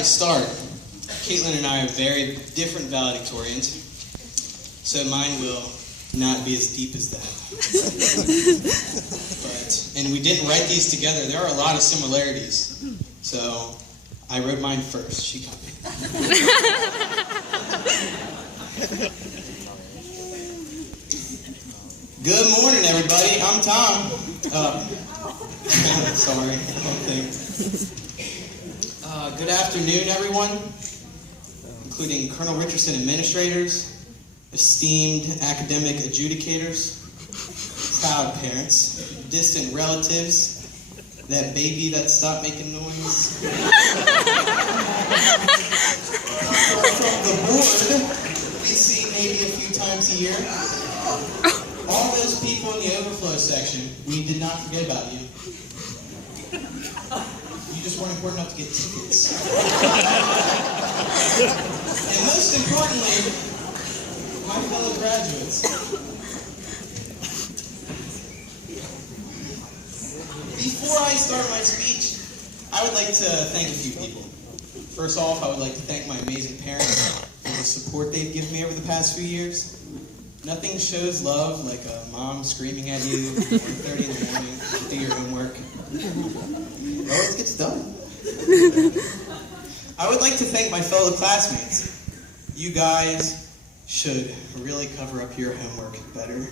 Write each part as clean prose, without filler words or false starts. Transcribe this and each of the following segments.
I start, Caitlin and I are very different valedictorians, so mine will not be as deep as that. And we didn't write these together. There are a lot of similarities. So I wrote mine first. She copied. Good morning, everybody. I'm Tom. Sorry. Good afternoon, everyone, including Colonel Richardson administrators, esteemed academic adjudicators, proud parents, distant relatives, that baby that stopped making noise. From the board, we see maybe a few times a year. All those people in the overflow section, we did not forget about you. You just weren't important enough to get tickets. And most importantly, my fellow graduates. Before I start my speech, I would like to thank a few people. First off, I would like to thank my amazing parents for the support they've given me over the past few years. Nothing shows love like a mom screaming at you at 1:30 in the morning to do your homework. It always gets done. I would like to thank my fellow classmates. You guys should really cover up your homework better.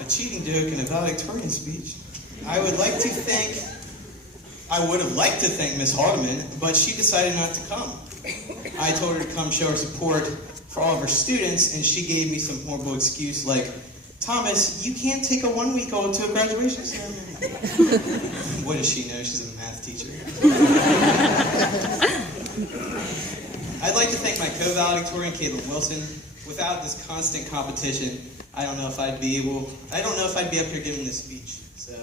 A cheating joke in a valedictorian speech. I would have liked to thank Miss Haldeman, but she decided not to come. I told her to come show her support for all of her students, and she gave me some horrible excuse like, Thomas, you can't take a 1-week-old to a graduation ceremony. What does she know? She's a math teacher. I'd like to thank my co-valedictorian, Caitlin Wilson. Without this constant competition, I don't know if I'd be up here giving this speech. So,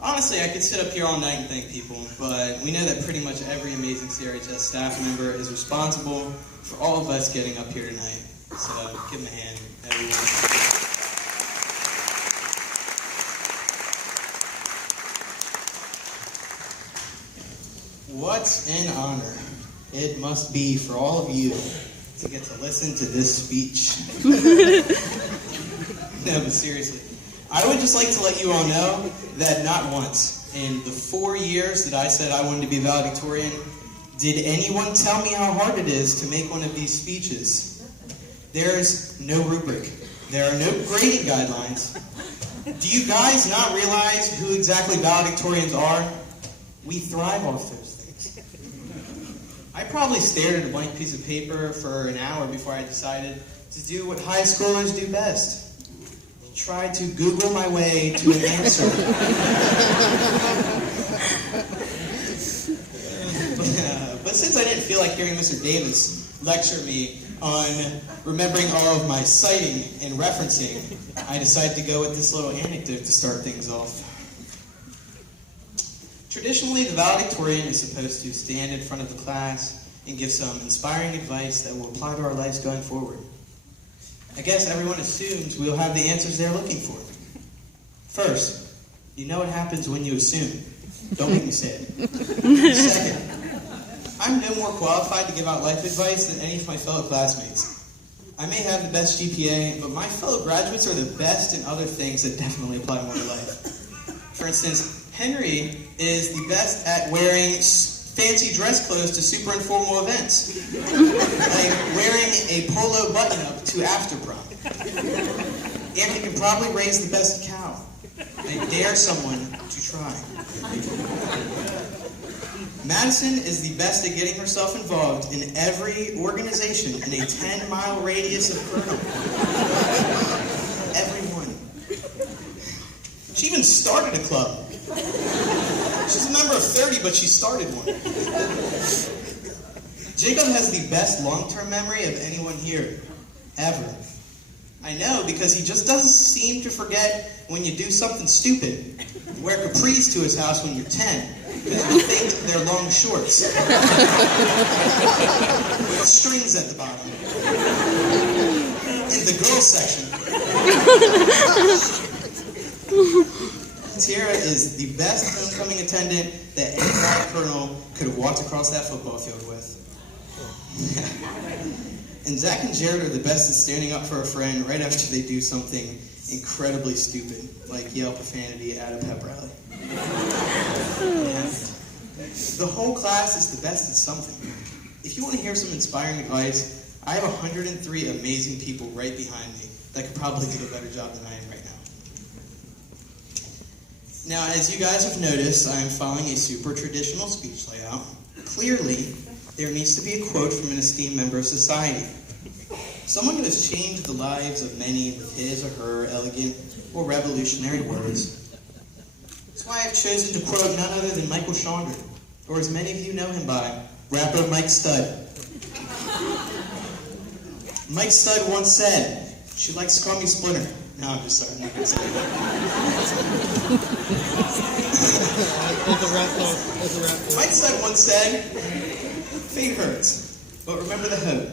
honestly, I could sit up here all night and thank people, but we know that pretty much every amazing CRHS staff member is responsible for all of us getting up here tonight. So, give them a hand, everyone. What an honor it must be for all of you to get to listen to this speech. No, but seriously, I would just like to let you all know that not once in the 4 years that I said I wanted to be valedictorian did anyone tell me how hard it is to make one of these speeches. There's no rubric. There are no grading guidelines. Do you guys not realize who exactly valedictorians are? We thrive off those things. I probably stared at a blank piece of paper for an hour before I decided to do what high schoolers do best. Try to Google my way to an answer. But since I didn't feel like hearing Mr. Davis lecture me on remembering all of my citing and referencing, I decided to go with this little anecdote to start things off. Traditionally, the valedictorian is supposed to stand in front of the class and give some inspiring advice that will apply to our lives going forward. I guess everyone assumes we'll have the answers they're looking for. First, you know what happens when you assume. Don't make me say it. Second, I'm no more qualified to give out life advice than any of my fellow classmates. I may have the best GPA, but my fellow graduates are the best in other things that definitely apply more to life. For instance, Henry is the best at wearing fancy dress clothes to super informal events. Like wearing a polo button-up to after prom. And he can probably raise the best cow. I dare someone to try. Madison is the best at getting herself involved in every organization in a 10-mile radius of Colonel. Everyone. She even started a club. She's a member of 30, but she started one. Jacob has the best long-term memory of anyone here, ever. I know, because he just doesn't seem to forget when you do something stupid. Wear capris to his house when you're 10, because you think they're long shorts. With strings at the bottom. In the girls section. Tiara is the best homecoming attendant that any black colonel could have walked across that football field with. And Zach and Jared are the best at standing up for a friend right after they do something incredibly stupid, like yell profanity at a pep rally. The whole class is the best at something. If you want to hear some inspiring advice, I have 103 amazing people right behind me that could probably do a better job than I am right now. Now, as you guys have noticed, I am following a super traditional speech layout. Clearly, there needs to be a quote from an esteemed member of society. Someone who has changed the lives of many with his or her elegant or revolutionary words. That's why I've chosen to quote none other than Michael Chandler, or as many of you know him by, rapper Mike Stud. Mike Stud once said, "She likes to call me Splinter." No, I'm just sorry, I'm not going to say that. Mike Stud once said, "Fate hurts, but remember the hope,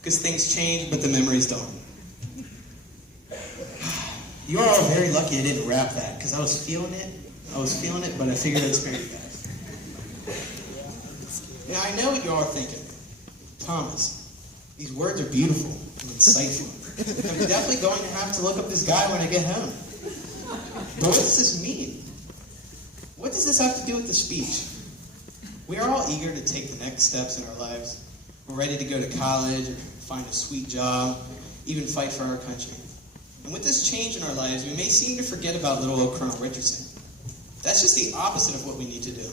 because things change, but the memories don't." You are all very lucky I didn't rap that, because I was feeling it, but I figured I'd spare you guys. Now, I know what you all are thinking. Thomas, these words are beautiful and insightful. I'm definitely going to have to look up this guy when I get home. But what does this mean? What does this have to do with the speech? We are all eager to take the next steps in our lives. We're ready to go to college or find a sweet job, even fight for our country. And with this change in our lives, we may seem to forget about little old Colonel Richardson. That's just the opposite of what we need to do.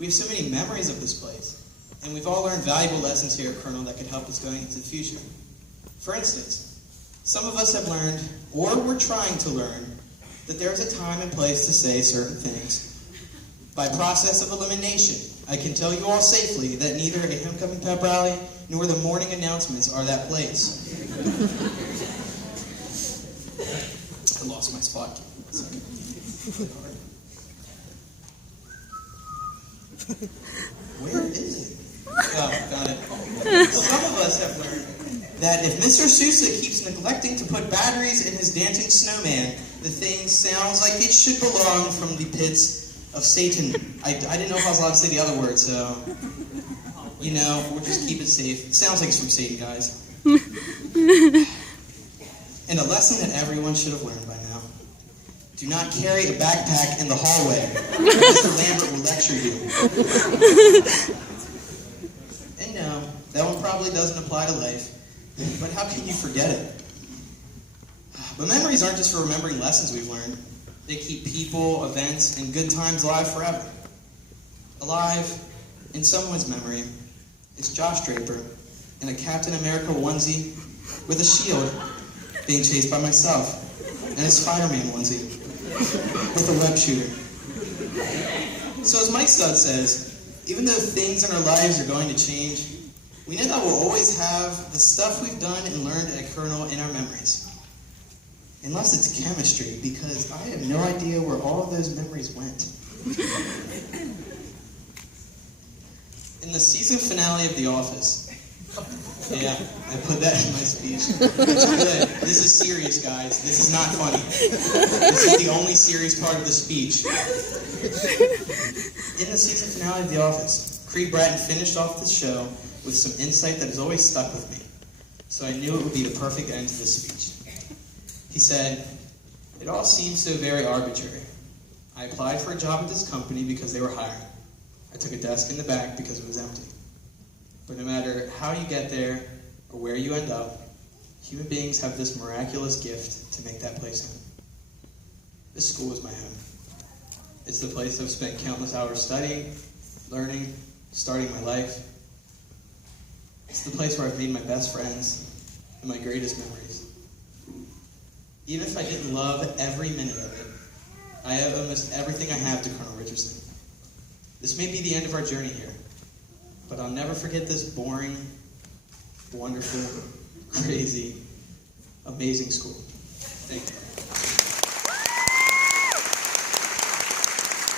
We have so many memories of this place, and we've all learned valuable lessons here at Colonel that could help us going into the future. For instance, some of us have learned, or we're trying to learn, that there is a time and place to say certain things. By process of elimination, I can tell you all safely that neither a homecoming pep rally nor the morning announcements are that place. I lost my spot. Where is it? Oh, got it. Some of us have learned that if Mr. Sousa keeps neglecting to put batteries in his dancing snowman, the thing sounds like it should belong from the pits of Satan. I didn't know if I was allowed to say the other word, so, we'll just keep it safe. It sounds like it's from Satan, guys. And a lesson that everyone should have learned by now. Do not carry a backpack in the hallway. Mr. Lambert will lecture you. And no, that one probably doesn't apply to life. But how can you forget it? But memories aren't just for remembering lessons we've learned. They keep people, events, and good times alive forever. Alive, in someone's memory, is Josh Draper in a Captain America onesie with a shield being chased by myself and a Spider-Man onesie with a web shooter. So as Mike Stud says, even though things in our lives are going to change, we know that we'll always have the stuff we've done and learned at Colonel in our memories. Unless it's chemistry, because I have no idea where all of those memories went. In the season finale of The Office, yeah, I put that in my speech. It's good. This is serious, guys. This is not funny. This is the only serious part of the speech. In the season finale of The Office, Creed Bratton finished off the show with some insight that has always stuck with me. So I knew it would be the perfect end to this speech. He said, "It all seems so very arbitrary. I applied for a job at this company because they were hiring. I took a desk in the back because it was empty. But no matter how you get there or where you end up, human beings have this miraculous gift to make that place home. This school is my home. It's the place I've spent countless hours studying, learning, starting my life. It's the place where I've made my best friends and my greatest memories. Even if I didn't love every minute of it, I owe almost everything I have to Colonel Richardson. This may be the end of our journey here, but I'll never forget this boring, wonderful, crazy, amazing school. Thank you."